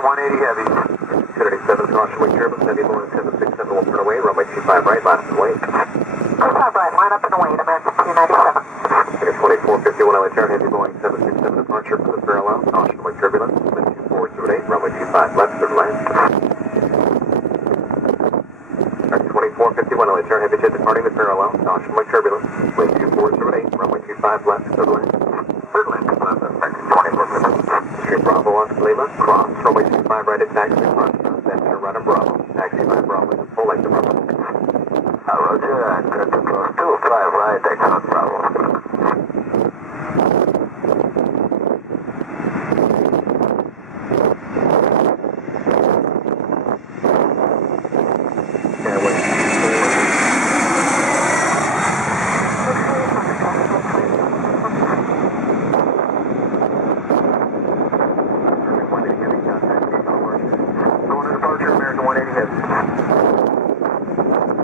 American 180 Heavy. 287, caution wind turbulence, heavy Boeing 767 will turn away, runway 25 right, last and wait. 25 right, line up and await, American 297. Ticket 2451, LA turn, heavy Boeing 767 departure for the parallel, caution wind turbulence, wind 2408, runway 25 left, third lane. 2451, LA turn, heavy jet departing the parallel, caution wind turbulence, wind 2408, runway 25 left, third lane. Third lane, American 2451. Stream Bravo, Oscar Lima, cross, runway 25 right at taxi, departure, then turn right on Bravo, taxi by Bravo, to full length of Bravo. Roger, good to close 25 right, excellent Bravo. Yeah, wait. Going to departure, American 180 Heavy.